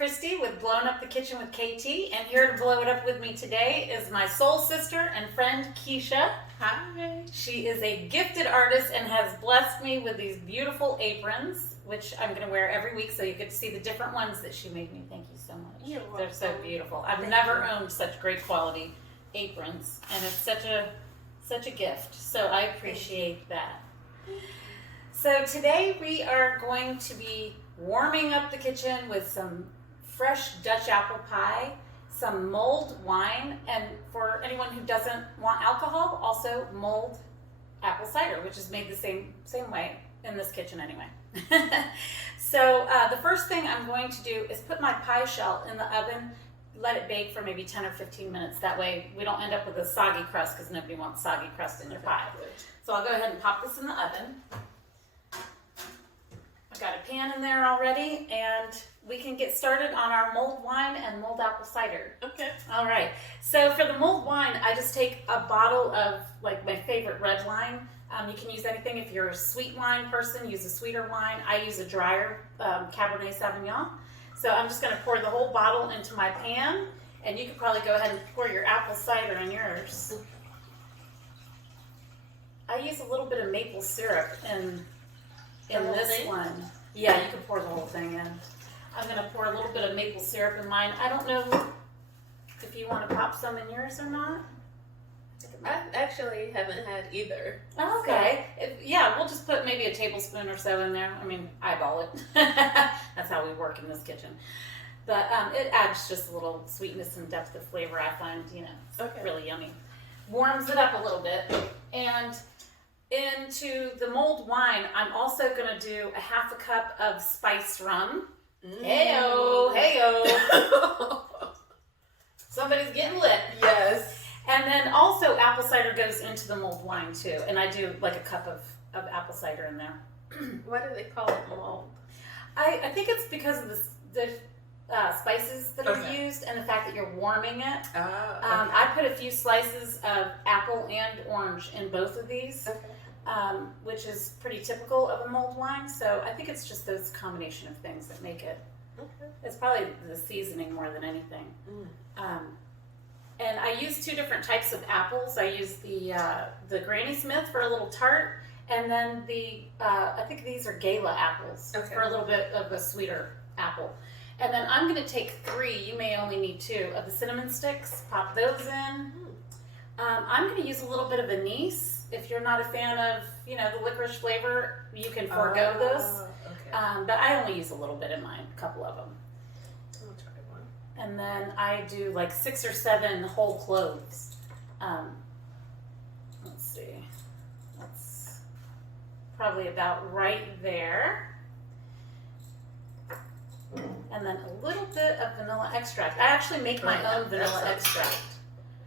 Christy with Blowing Up the Kitchen with KT, and here to blow it up with me today is my soul sister and friend Kysha. Hi. She is a gifted artist and has blessed me with these beautiful aprons, which I'm going to wear every week so you get to see the different ones that she made me. Thank you so much. You're They're so welcome. beautiful. I've never owned such great quality aprons, and it's such a gift, so I appreciate that. So today we are going to be warming up the kitchen with some fresh Dutch apple pie, some mulled wine, and for anyone who doesn't want alcohol, also mulled apple cider, which is made the same way in this kitchen anyway. So the first thing I'm going to do is put my pie shell in the oven, let it bake for maybe 10 or 15 minutes. That way we don't end up with a soggy crust, because nobody wants soggy crust in your pie. So I'll go ahead and pop this in the oven. I've got a pan in there already, and we can get started on our mulled wine and mulled apple cider. Okay. All right. So for the mulled wine, I just take a bottle of like my favorite red wine. You can use anything. If you're a sweet wine person, use a sweeter wine. I use a drier Cabernet Sauvignon. So I'm just going to pour the whole bottle into my pan, and you could probably go ahead and pour your apple cider in yours. I use a little bit of maple syrup in this one. Yeah, you can pour the whole thing in. I'm going to pour a little bit of maple syrup in mine. I don't know if you want to pop some in yours or not. I actually haven't had either. Oh, okay. Yeah, we'll just put maybe a tablespoon or so in there. I mean, eyeball it. That's how we work in this kitchen. But it adds just a little sweetness and depth of flavor, I find, it's really yummy. Warms it up a little bit. And into the mulled wine, I'm also going to do a half a cup of spiced rum. Hey-o, hey-o. Somebody's getting lit. Yes. And then also apple cider goes into the mulled wine too. And I do like a cup of apple cider in there. Why do they call it mulled? I think it's because of the spices that are used and the fact that you're warming it. I put a few slices of apple and orange in both of these, which is pretty typical of a mulled wine. So I think it's just those combination of things that make it. It's probably the seasoning more than anything. And I use two different types of apples. I use the Granny Smith for a little tart, and then I think these are Gala apples for a little bit of a sweeter apple. And then I'm going to take 3, you may only need 2, of the cinnamon sticks, pop those in. I'm going to use a little bit of anise. If you're not a fan of, the licorice flavor, you can forego those. But I only use a little bit in mine, a couple of them. I'll try one. And then I do like 6 or 7 whole cloves. Let's see. That's probably about right there. And then a little bit of vanilla extract. I actually make my own vanilla extract.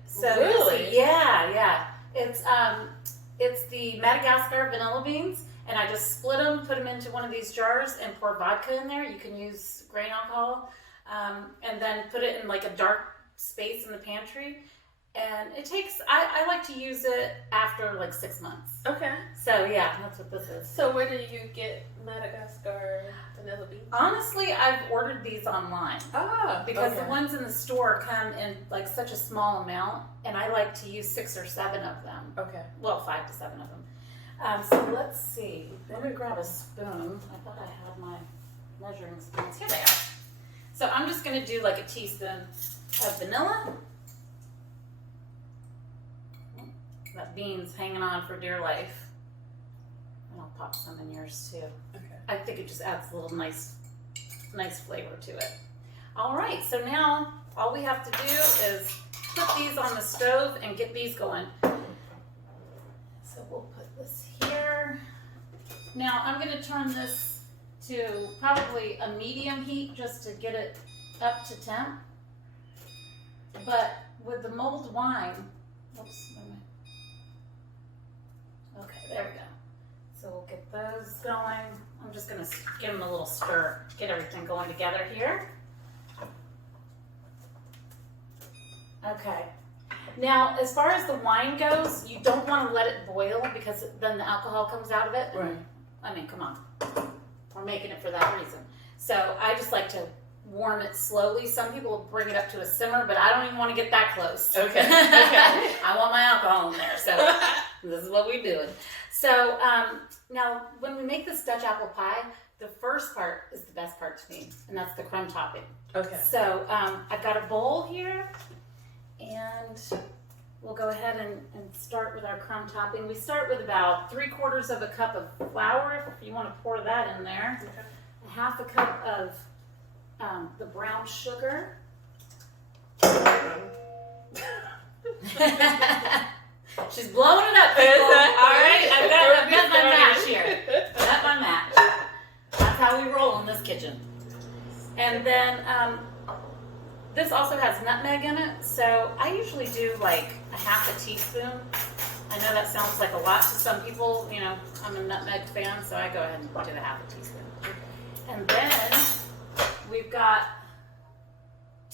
So really? Yeah. It's the Madagascar vanilla beans, and I just split them, put them into one of these jars, and pour vodka in there. You can use grain alcohol, and then put it in like a dark space in the pantry. And it takes, I like to use it after like 6 months. Okay. So yeah, that's what this is. So where do you get Madagascar vanilla beans? Honestly, I've ordered these online. Because the ones in the store come in like such a small amount, and I like to use 6 or 7 of them. Okay. Well, 5 to 7 of them. So let's see. Let me grab a spoon. I thought I had my measuring spoons. Here they are. So I'm just going to do like a teaspoon of vanilla. That bean's hanging on for dear life. And I'll pop some in yours too. Okay. I think it just adds a little nice flavor to it. All right, so now all we have to do is put these on the stove and get these going. So we'll put this here. Now I'm going to turn this to probably a medium heat just to get it up to temp. But with the mulled wine, okay, there we go. So we'll get those going. I'm just going to give them a little stir, get everything going together here. Okay. Now, as far as the wine goes, you don't want to let it boil because then the alcohol comes out of it. Right. I mean, come on. We're making it for that reason. So I just like to warm it slowly. Some people bring it up to a simmer, but I don't even want to get that close. Okay. I want my alcohol in there, so this is what we're doing. So now, when we make this Dutch apple pie, the first part is the best part to me, and that's the crumb topping. Okay. So I've got a bowl here, and we'll go ahead and start with our crumb topping. We start with about 3/4 of a cup of flour, if you want to pour that in there. Okay. A half a cup of the brown sugar. She's blowing it up, people. All right, I've got my match here. I've got my match. That's how we roll in this kitchen. And then this also has nutmeg in it, so I usually do like a half a teaspoon. I know that sounds like a lot to some people. You know, I'm a nutmeg fan, so I go ahead and do a half a teaspoon. And then we've got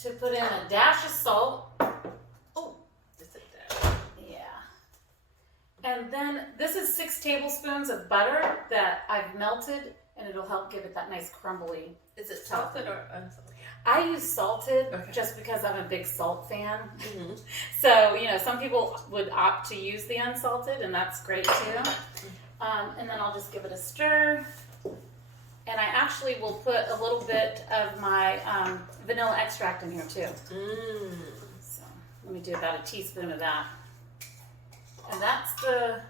to put in a dash of salt. Oh, just a dash. Yeah. And then this is 6 tablespoons of butter that I've melted, and it'll help give it that nice crumbly. Is it salted or unsalted? I use salted just because I'm a big salt fan. Mm-hmm. So, you know, some people would opt to use the unsalted, and that's great too. And then I'll just give it a stir. And I actually will put a little bit of my vanilla extract in here too. So let me do about a teaspoon of that. And that's the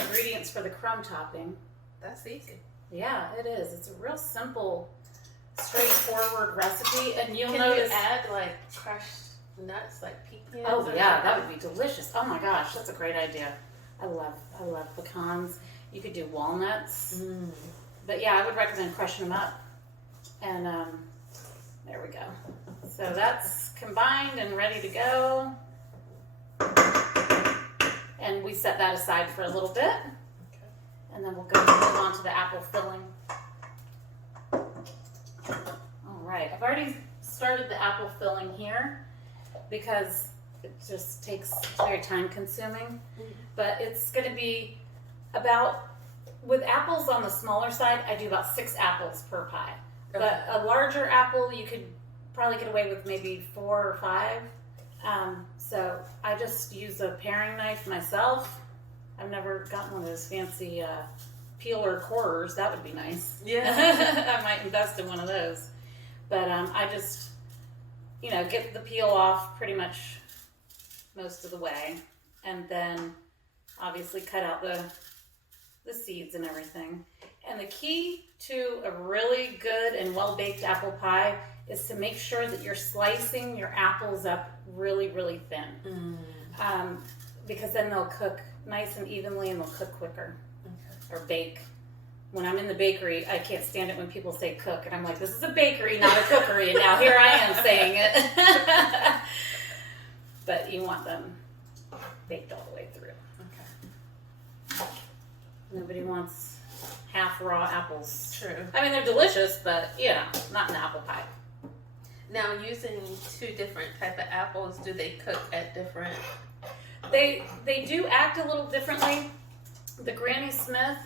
ingredients for the crumb topping. That's easy. Yeah, it is. It's a real simple, straightforward recipe. And you'll Can notice. you add like crushed nuts, like pecans? Oh yeah, that would be delicious. Oh my gosh, that's a great idea. I love pecans. You could do walnuts. But yeah, I would recommend crushing them up. And there we go. So that's combined and ready to go. And we set that aside for a little bit. Okay. And then we'll move on to the apple filling. All right, I've already started the apple filling here because it just takes, it's very time consuming. But it's going to be about, with apples on the smaller side, I do about 6 apples per pie. Okay. But a larger apple, you could probably get away with maybe 4 or 5. So I just use a paring knife myself. I've never gotten one of those fancy peeler corers. That would be nice. Yeah. I might invest in one of those. But I just, you know, get the peel off pretty much most of the way. And then obviously cut out the seeds and everything. And the key to a really good and well-baked apple pie is to make sure that you're slicing your apples up really, really thin. Because then they'll cook nice and evenly and they'll cook quicker. Or bake. When I'm in the bakery, I can't stand it when people say cook. And I'm like, this is a bakery, not a cookery. And now here I am saying it. But you want them baked all the way through. Nobody wants half raw apples. True. I mean, they're delicious, but, you know, not an apple pie. Now, using 2 different type of apples, do they cook at different? They do act a little differently. The Granny Smith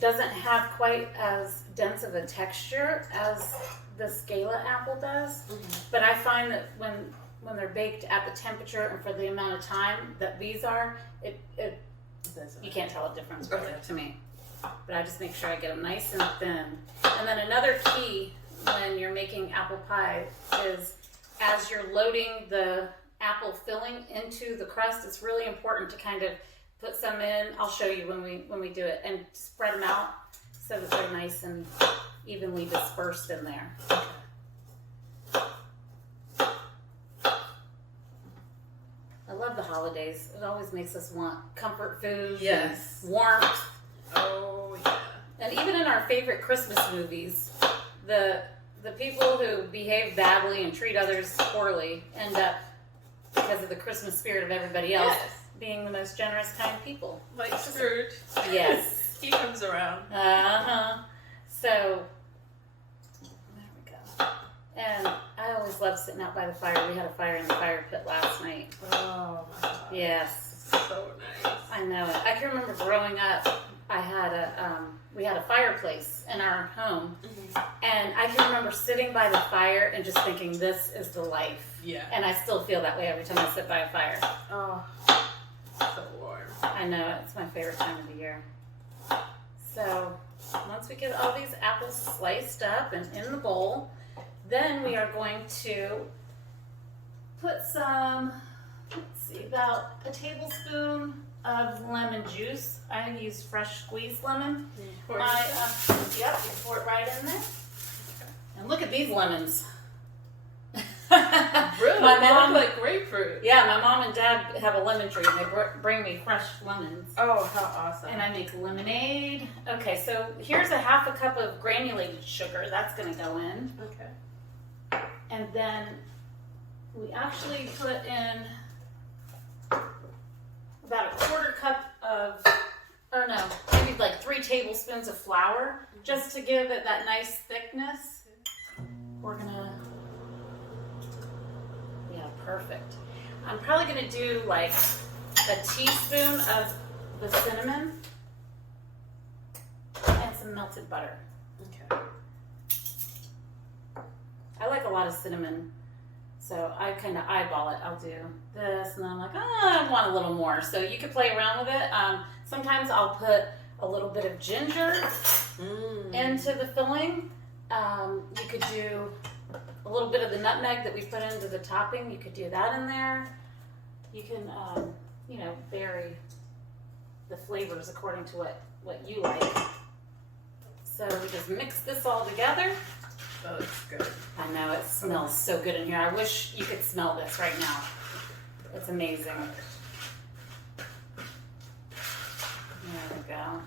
doesn't have quite as dense of a texture as the Scala apple does. But I find that when they're baked at the temperature and for the amount of time that these are, you can't tell a difference really to me. But I just make sure I get them nice and thin. And then another key when you're making apple pie is as you're loading the apple filling into the crust, it's really important to kind of put some in. I'll show you when we do it, and spread them out so that they're nice and evenly dispersed in there. I love the holidays. It always makes us want comfort food. Yes. Warmth. Oh, yeah. And even in our favorite Christmas movies, the people who behave badly and treat others poorly end up, because of the Christmas spirit of everybody else, being the most generous, kind people. Like Scrooge. Yes. He comes around. So, there we go. And I always love sitting out by the fire. We had a fire in the fire pit last night. Oh, my God. Yes. So nice. I know it. I can remember growing up, we had a fireplace in our home, And I can remember sitting by the fire and just thinking, this is the life. Yeah. And I still feel that way every time I sit by a fire. Oh, so warm. I know, it's my favorite time of the year. So once we get all these apples sliced up and in the bowl, then we are going to put some, let's see, about a tablespoon of lemon juice. I use fresh squeezed lemon. Yep, you pour it right in there. And look at these lemons. Really? My mom, they look like grapefruit. yeah, my mom and dad have a lemon tree and they bring me fresh lemons. Oh, how awesome. And I make lemonade. Okay, so here's a half a cup of granulated sugar. That's going to go in. Okay. And then we actually put in about a quarter cup of, or no, maybe like 3 tablespoons of flour, just to give it that nice thickness. We're gonna, yeah, perfect. I'm probably gonna do like a teaspoon of the cinnamon and some melted butter. Okay. I like a lot of cinnamon, so I kind of eyeball it. I'll do this, and then I'm like, I want a little more. So you could play around with it. Sometimes I'll put a little bit of ginger into the filling. You could do a little bit of the nutmeg that we put into the topping. You could do that in there. You can, you know, vary the flavors according to what you like. So we just mix this all together. Oh, it's good. I know, it smells so good in here. I wish you could smell this right now. It's amazing. There we go.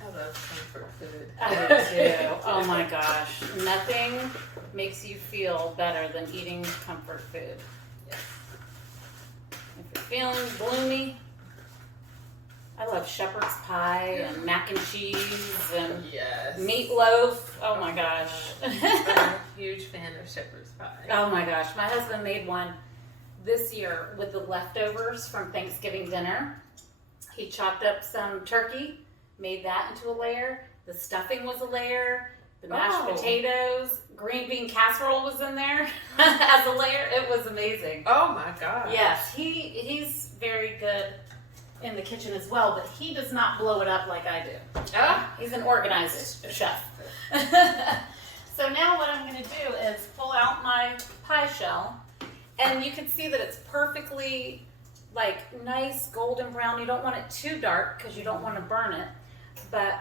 I love comfort food. I do too. Oh my gosh. Nothing makes you feel better than eating comfort food. Yes. If you're feeling gloomy, I love shepherd's pie and mac and cheese and Yes. meatloaf. Oh my gosh. I'm a huge fan of shepherd's pie. Oh my gosh. My husband made one this year with the leftovers from Thanksgiving dinner. He chopped up some turkey, made that into a layer. The stuffing was a layer. The mashed potatoes, green bean casserole was in there as a layer. It was amazing. Oh my God. Yes, he's very good in the kitchen as well, but he does not blow it up like I do. He's an organized chef. So now what I'm going to do is pull out my pie shell, and you can see that it's perfectly like nice golden brown. You don't want it too dark because you don't want to burn it, but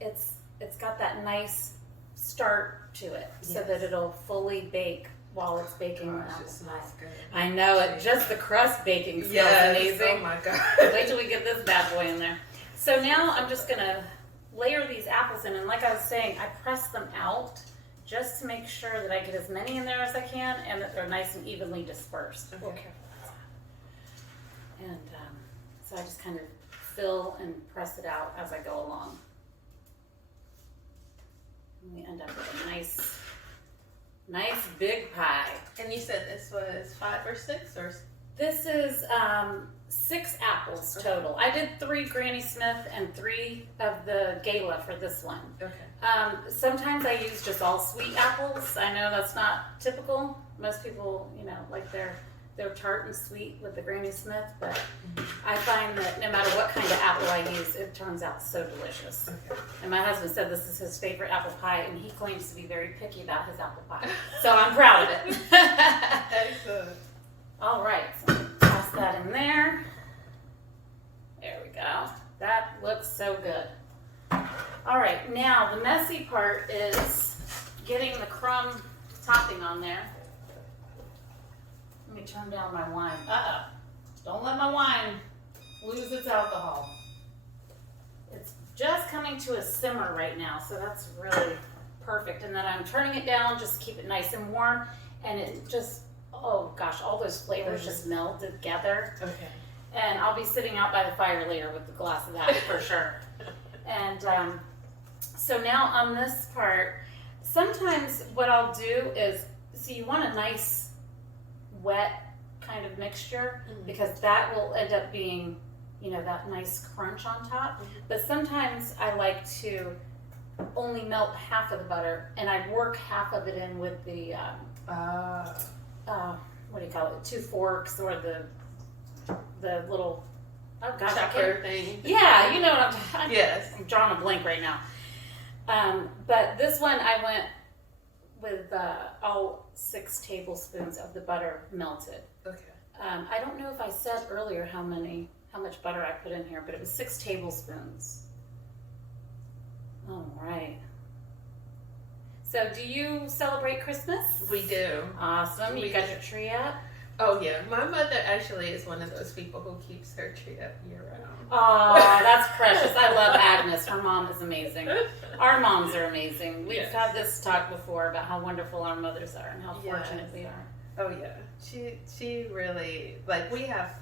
it's got that nice start to it, so that it'll fully bake while it's baking. Gosh, it smells good. I know it. Just the crust baking smells amazing. Oh my God. Wait till we get this bad boy in there. So now I'm just gonna layer these apples in, and like I was saying, I press them out just to make sure that I get as many in there as I can, and that they're nice and evenly dispersed. Okay. And so I just kind of fill and press it out as I go along. And we end up with a nice big pie. And you said this was 5 or 6 or? This is 6 apples total. I did 3 Granny Smith and 3 of the Gala for this one. Okay. Sometimes I use just all sweet apples. I know that's not typical. Most people, you know, like their tart and sweet with the Granny Smith, but I find that no matter what kind of apple I use, it turns out so delicious. Okay. And my husband said this is his favorite apple pie, and he claims to be very picky about his apple pie. So I'm proud of it. Excellent. All right, so toss that in there. There we go. That looks so good. All right, now the messy part is getting the crumb topping on there. Let me turn down my wine. Uh-oh. Don't let my wine lose its alcohol. It's just coming to a simmer right now, so that's really perfect. And then I'm turning it down just to keep it nice and warm, and it just, oh gosh, all those flavors just meld together. Okay. And I'll be sitting out by the fire later with a glass of that for sure. And so now on this part, sometimes what I'll do is, so you want a nice wet kind of mixture, because that will end up being, you know, that nice crunch on top. But sometimes I like to only melt half of the butter, and I work half of it in with the what do you call it? 2 forks or the little chopper thing. Yeah, you know what I'm talking. Yes. I'm drawing a blank right now. But this one I went with all 6 tablespoons of the butter melted. Okay. I don't know if I said earlier how much butter I put in here, but it was 6 tablespoons. All right. So, do you celebrate Christmas? We do. Awesome. You got your tree up? Oh yeah, my mother actually is one of those people who keeps her tree up year round. Oh, that's precious. I love Agnes. Her mom is amazing. Our moms are amazing. We've had this talk before about how wonderful our mothers are and how fortunate we are. Oh yeah, she really, like, we have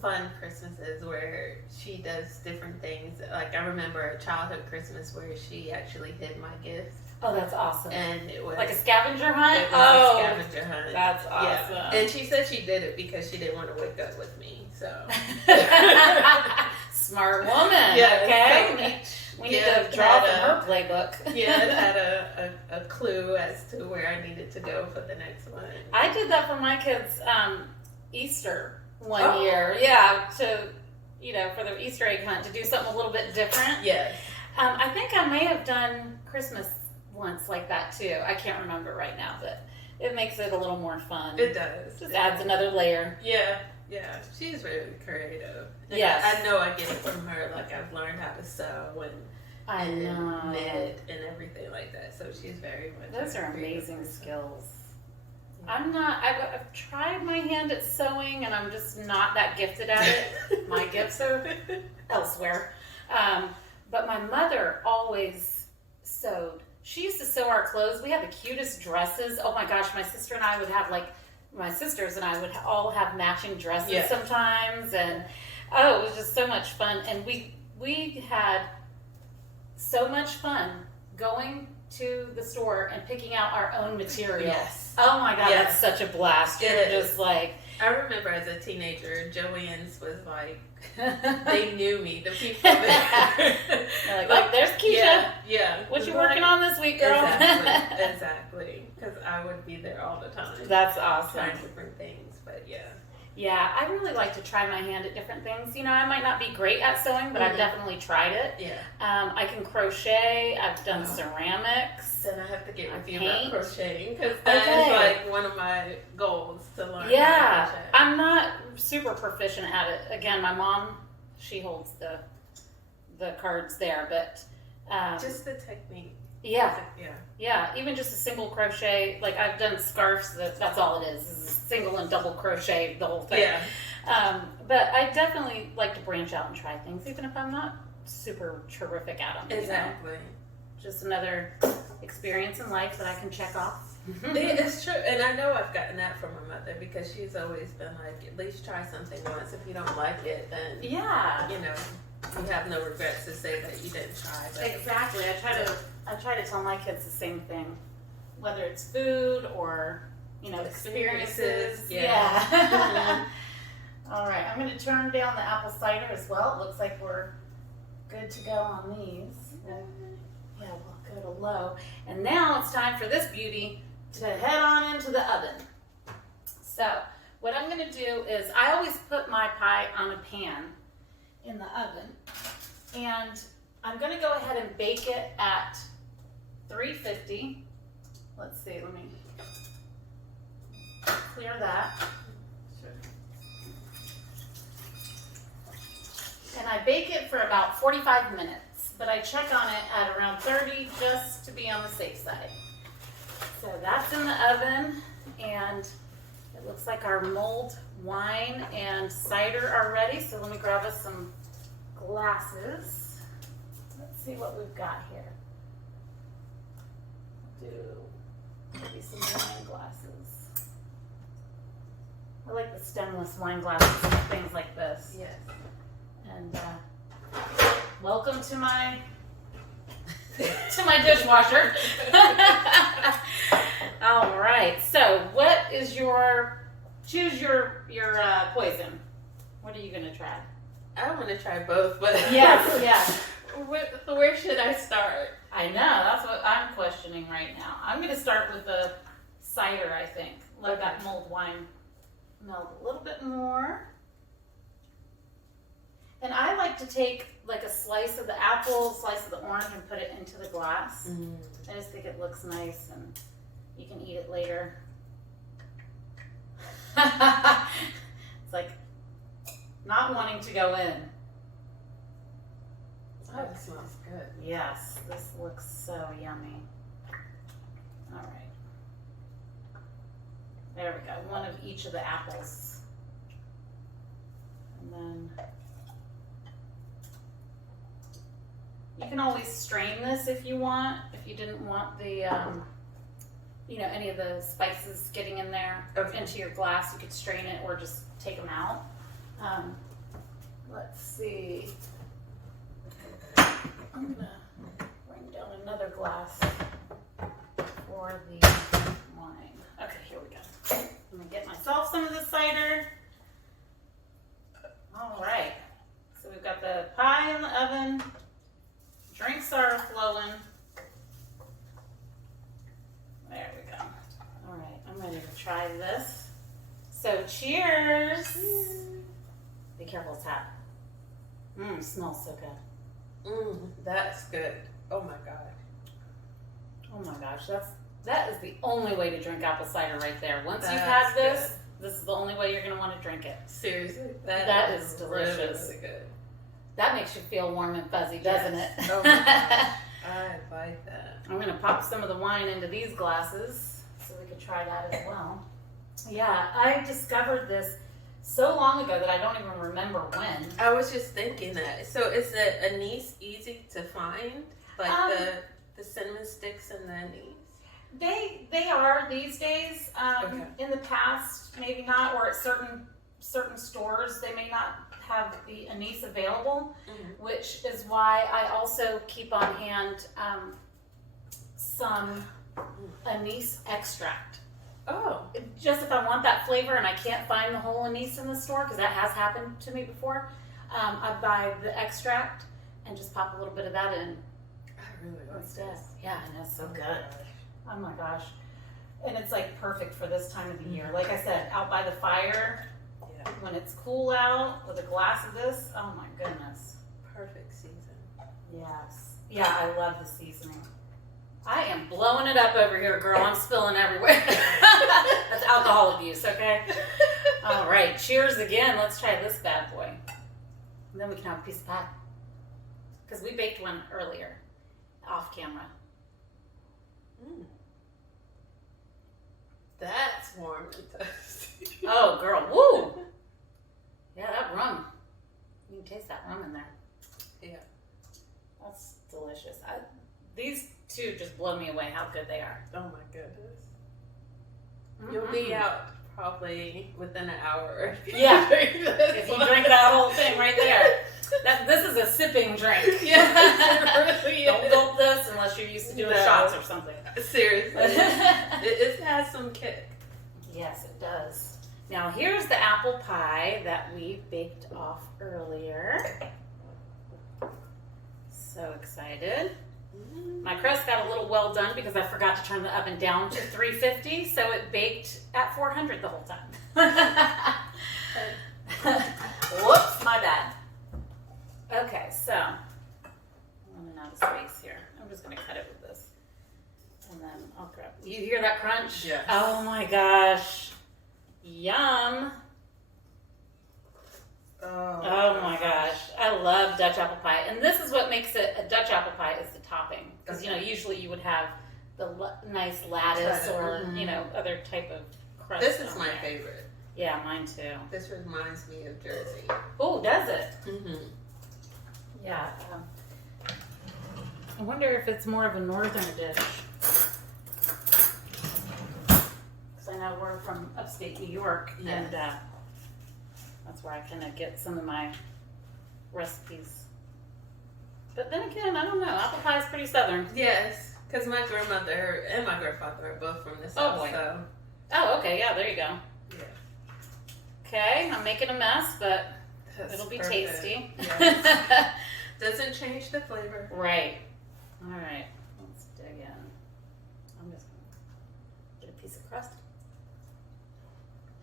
fun Christmases where she does different things. Like, I remember a childhood Christmas where she actually hid my gifts. Oh, that's awesome. And it was like a scavenger hunt? It was a scavenger hunt. That's awesome. Yeah. And she said she did it because she didn't want to wake up with me. So smart woman. Yeah. Okay. So we need to draw from her playbook. Yeah, it had a clue as to where I needed to go for the next one. I did that for my kids Easter one year. Yeah, to for the Easter egg hunt, to do something a little bit different. Yes. I think I may have done Christmas once like that too. I can't remember right now, but it makes it a little more fun. It does. Just adds another layer. Yeah. She's really creative. Yes. I know I get it from her. Like, I've learned how to sew and knit and everything like that. So she's very much. Those are amazing skills. I've tried my hand at sewing, and I'm just not that gifted at it. My gifts are elsewhere. But my mother always sewed. She used to sew our clothes. We had the cutest dresses. Oh my gosh, my sisters and I would all have matching dresses sometimes. And it was just so much fun. And we had so much fun going to the store and picking out our own material. Yes. Oh my God, that's such a blast. You're just like... I remember as a teenager, Joann's was like, they knew me. The people there. They're like, there's Kysha. Yeah. What you working on this week, girl? Exactly. Because I would be there all the time. That's awesome. Trying different things, but yeah. Yeah, I really like to try my hand at different things. I might not be great at sewing, but I've definitely tried it. Yeah. I can crochet. I've done ceramics. Then I have to get with you about crocheting, because that is like one of my goals to learn. Yeah, how to crochet. I'm not super proficient at it. Again, my mom, she holds the cards there, but just the technique. Yeah. Even just a single crochet. Like, I've done scarves. That's all it is single and double crochet the whole thing. Yeah. But I definitely like to branch out and try things, even if I'm not super terrific at them. Exactly. Just another experience in life that I can check off. It's true, and I know I've gotten that from my mother, because she's always been like, at least try something once. If you don't like it, then you have no regrets to say that you didn't try. But exactly. I try to tell my kids the same thing, whether it's food or experiences. Yeah. All right, I'm going to turn down the apple cider as well. It looks like we're good to go on these. Yeah, we'll go to low. And now it's time for this beauty to head on into the oven. So what I'm going to do is, I always put my pie on a pan in the oven, and I'm going to go ahead and bake it at 350. Let's see, let me clear that. And I bake it for about 45 minutes, but I check on it at around 30 just to be on the safe side. So that's in the oven, and it looks like our mulled wine and cider are ready. So let me grab us some glasses. Let's see what we've got here. Maybe some wine glasses. I like the stemless wine glasses and things like this. yes. And welcome to my dishwasher. All right. So, what is choose your poison? What are you gonna try? I want to try both, but Yes. where should I start? I know, that's what I'm questioning right now. I'm gonna start with the cider, I think. Let that mulled wine melt a little bit more. And I like to take like a slice of the apple, slice of the orange, and put it into the glass. I just think it looks nice and you can eat it later. It's like not wanting to go in. Oh, it smells good. Yes, this looks so yummy. All right. There we go. One of each of the apples. And then you can always strain this if you want. If you didn't want the, any of the spices getting in there into your glass, you could strain it or just take them out. Let's see. I'm gonna bring down another glass for the wine. Okay, here we go. I'm gonna get myself some of the cider. All right, so we've got the pie in the oven. Drinks are flowing. There we go. All right, I'm ready to try this. So cheers. Be careful, it's hot. Smells so good. That's good. Oh my god. Oh my gosh, that is the only way to drink apple cider right there. Once you've That's had this, this is the only way you're going to want to drink it. Seriously, that is delicious. Really good. That makes you feel warm and fuzzy, doesn't it? Oh my gosh. I like that. I'm going to pop some of the wine into these glasses so we could try that as well. Yeah, I discovered this so long ago that I don't even remember when. I was just thinking that. So is the anise easy to find? Like the cinnamon sticks and the anise? They are these days. Okay. In the past, maybe not, or at certain stores, they may not have the anise available, which is why I also keep on hand some anise extract. Oh. Just if I want that flavor and I can't find the whole anise in the store, because that has happened to me before, I buy the extract and just pop a little bit of that in. I really like instead. this. Yeah, and it's so good. Gosh. Oh my gosh. And it's like perfect for this time of the year. Like I said, out by the fire, when it's cool out with a glass of this, oh my goodness. Perfect season. Yes. Yeah, I love the seasoning. I am blowing it up over here, girl. I'm spilling everywhere. That's alcohol abuse, okay? All right, cheers again. Let's try this bad boy. And then we can have a piece of pie. Because we baked one earlier, off camera. That's warm and toasty. Oh, girl, woo! Yeah, that rum. You can taste that rum in there. Yeah. That's delicious. These two just blow me away how good they are. Oh my goodness. You'll be out probably within an hour. Yeah. If you drink that whole thing right there. This is a sipping drink. Yeah, it really Don't is. gulp this unless you're used to doing shots or something. Seriously. It has some kick. Yes, it does. Now here's the apple pie that we baked off earlier. So excited. My crust got a little well done because I forgot to turn the oven down to 350, so it baked at 400 the whole time. Whoops, my bad. Okay, so I'm running out of space here. I'm just going to cut it with this. And then I'll grab. You hear that crunch? Yes. Oh my gosh. Yum. Oh my gosh. I love Dutch apple pie. And this is what makes it a Dutch apple pie is the topping. Because, usually you would have the nice lattice or, other type of crust. This is on my there. favorite. Yeah, mine too. This reminds me of Jersey. Oh, does it? Mm-hmm. Yeah. I wonder if it's more of a northern dish. Because I know we're from upstate New York, and that's where I kind of get some of my recipes. But then again, I don't know. Apple pie is pretty southern. Yes, because my grandmother and my grandfather are both from the south. boy. So. Oh, okay. Yeah, there you go. Yeah. Okay, I'm making a mess, but That's it'll be perfect. tasty. Yes. Doesn't change the flavor. Right. All right. piece of crust.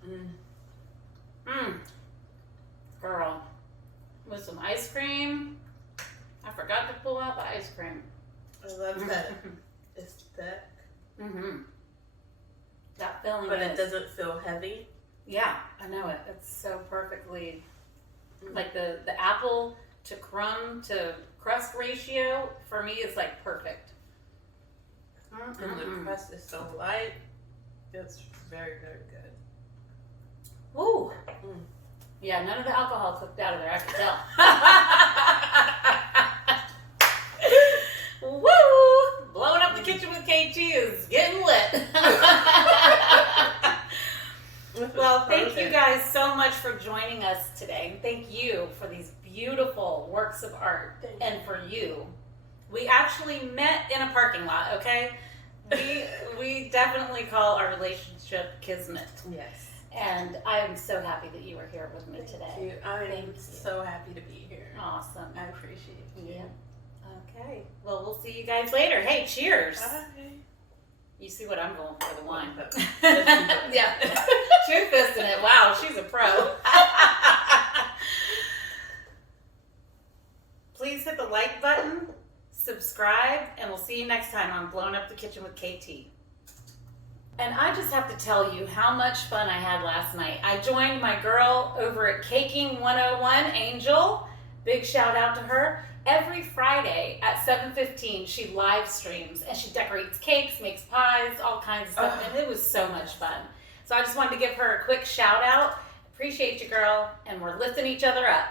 Mm. Girl, with some ice cream. I forgot to pull out the ice cream. I love that. It's thick. Mm-hmm. That filling But is, it doesn't feel heavy. Yeah, I know it. It's so perfectly, like the apple to crumb to crust ratio for me is like perfect. And the crust is so light. It's very, very good. Ooh. Mm. Yeah, none of the alcohol cooked out of there, I can tell. Woo! Blowing up the kitchen with KT is getting lit. Well, thank you guys so much for joining us today. And thank you for these beautiful works of art. And for you. We actually met in a parking lot, okay? We definitely call our relationship kismet. Yes. And I'm so happy that you were here with me today. Thank you. I'm Thank you. so happy to be here. Awesome. I appreciate you. Yeah. Okay. Well, we'll see you guys later. Hey, cheers. Bye. You see what I'm going for, the wine. Yeah. Yeah. Two fisting it. Wow, she's a pro. Please hit the like button, subscribe, and we'll see you next time on Blowing Up the Kitchen with KT. And I just have to tell you how much fun I had last night. I joined my girl over at Caking 101, Angel. Big shout out to her. Every Friday at 7:15, she live streams and she decorates cakes, makes pies, all kinds of stuff. And it was so much fun. So I just wanted to give her a quick shout out. Appreciate you, girl. And we're lifting each other up.